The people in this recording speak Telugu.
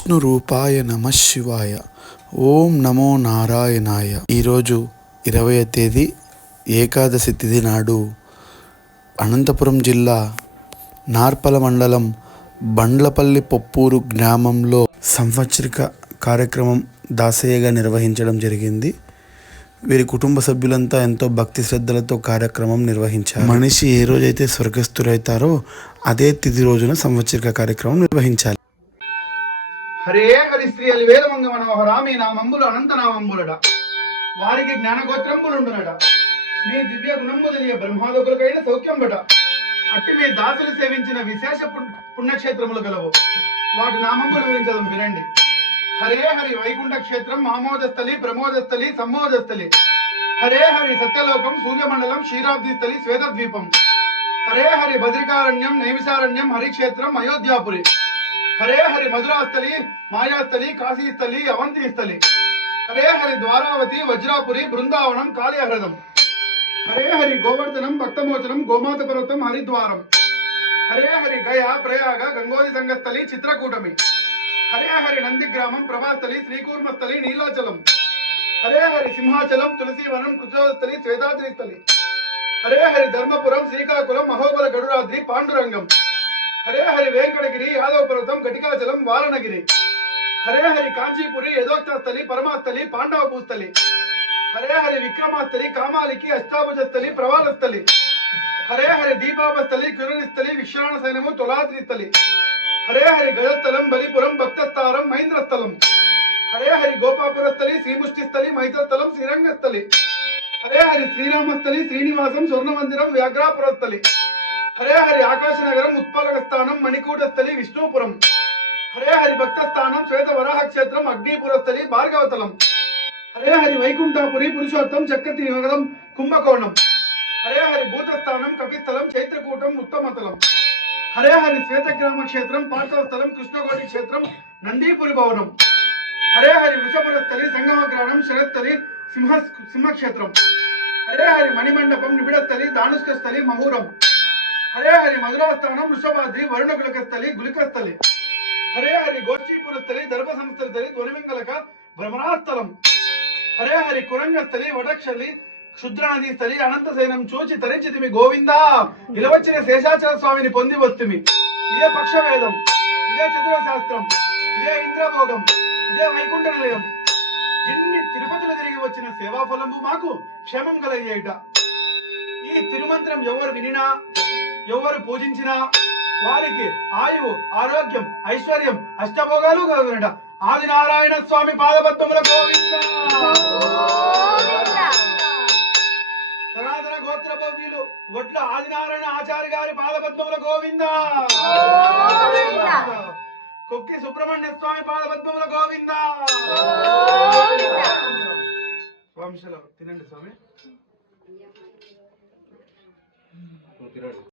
విష్ణు రూపాయ నమ శివాయ. ఓం నమో నారాయణాయ. ఈరోజు 20వ తేదీ ఏకాదశి తిథి నాడు అనంతపురం జిల్లా నార్పల మండలం బండ్లపల్లి పొప్పూరు గ్రామంలో సంవత్సరిక కార్యక్రమం దాసయ్యగా నిర్వహించడం జరిగింది. వీరి కుటుంబ సభ్యులంతా ఎంతో భక్తి శ్రద్ధలతో కార్యక్రమం నిర్వహించారు. మనిషి ఏ రోజైతే స్వర్గస్థులైతారో అదే తిథి రోజున సంవత్సరిక కార్యక్రమం నిర్వహించాలి. హరే హరి శ్రీ అలివేదమంగ మనోహర మీ నామంబులు అనంత నామంబులట వారికి జ్ఞానగోత్రంబులుండునట మీ దివ్య గుణంబు తెలియ బ్రహ్మాదకులకైన సౌఖ్యంబట అట్టి మీ దాసులు సేవించిన విశేష పుణ్యక్షేత్రములు గలవు వాటి నామంబులు వివరించడం వినండి. హరే హరి వైకుంఠ క్షేత్రం ఆమోదస్థలి ప్రమోదస్థలి సమ్మోదస్థలి. హరే హరి సత్యలోకం సూర్యమండలం క్షీరాబ్దిస్థలి శ్వేతద్వీపం. హరే హరి బద్రికారణ్యం నైమిషారణ్యం హరిక్షేత్రం అయోధ్యాపురి. హరే హరి మధురాస్థలి మాయాస్థలి కాశీస్థలి అవంతిస్థలి. హరే హరి ద్వారావతి వజ్రాపురి బృందావనం కాళీహృదం. హరే హరి గోవర్ధనం భక్తమోచనం గోమాత పర్వతం హరిద్వారం. హరే హరి గయా ప్రయాగ గంగోది సంగస్థలి చిత్రకూటమి. హరే హరి నందిగ్రామం ప్రభాస్థలి శ్రీకూర్మస్థలి నీలాచలం. హరే హరి సింహాచలం తులసీవనం కుచోస్థలి శ్వేతాద్రిస్థలి. హరే హరి ధర్మపురం శ్రీకాకుళం మహోబల గడురాద్రి పాండురంగం. హరే హరి వెంకటగిరి యాదవ పర్వతం ఘటికాచలం వారణగిరి. హరే హరి కాంచీపురి యథోక్తస్థలి పరమాస్థలి పాండవ భూస్థలి. హరే హరి విక్రమాస్థలి కామాలికి అష్టాభుజస్థలి ప్రవాళస్థలి. హరే హరి దీపాపస్థలి కిరణిస్థలి విశ్రాణ సైనము తులాద్రిస్థలి. హరే హరి గజస్థలం బలిపురం భక్తస్థారం మహేంద్రస్థలం. హరే హరి గోపాపురస్థలి శ్రీముష్టిస్థలి మైత్రస్థలం శ్రీరంగస్థలి. హరే హరి శ్రీరామస్థలి శ్రీనివాసం స్వర్ణమందిరం వ్యాఘ్రాపురస్థలి. హరే హరి ఆకాశనగరం ఉత్పలకస్థానం మణికూటస్థలి విష్ణుపురం. హరే హరి భక్తస్థానం శ్వేత వరాహ క్షేత్రం అగ్నిపురస్థలి భార్గవతలం. హరే హరి వైకుంఠాపురి పురుషోత్తం చక్రతీనగరం కుంభకోణం. హరే హరి భూతస్థానం కపిస్థలం చైత్రకూటం ఉత్తమతలం. హరే హరి శ్వేతగ్రామ క్షేత్రం పార్థవస్థలం కృష్ణకోటి క్షేత్రం నందీపురి భవనం. హరే హరి వృషపురస్థలి సంగమగ్రామం శరస్థలి సింహక్షేత్రం. హరే హరి మణిమండపం నిబిడస్థలి దానుష్కస్థలి మహూరం. హరే హరి మధురాస్థానం వృషభాద్రి వరుణగులకస్థలి గులికస్థలి. హరే హరి గోష్ఠీపురస్థలి దర్భ సంస్థలి ధ్వనిమింగళక భ్రమరాస్థలం. హరే హరి కురంగస్థలి వటక్షలి క్షుద్రానది స్థలి అనంతసేనం చూచి తరించితిమి గోవిందా ఇలవచ్చిన శేషాచల స్వామిని పొంది వస్తుమి. ఇదే పక్షవేదం, ఇదే చతుర శాస్త్రం, ఇదే ఇంద్రభోగం, ఇదే వైకుంఠ నిలయం. ఇన్ని తిరుపతిలో తిరిగి వచ్చిన సేవాఫలంబు మాకు క్షేమం కలగేయట. ఈ తిరుమంత్రం ఎవరు వినినా ఎవరు పూజించినా వారికి ఆయువు ఆరోగ్యం ఐశ్వర్యం అష్టభోగాలు కలుగునట. ఆదినారాయణ స్వామి పాదపద్మముల గోవింద. సనాతన గోత్ర భవ్యులు ఒడ్ల ఆదినారాయణ ఆచార్య గారి పాదపద్మముల గోవింద. కొక్కి సుబ్రహ్మణ్య స్వామి పాదపద్మముల గోవింద. స్వామి తినండి స్వామి.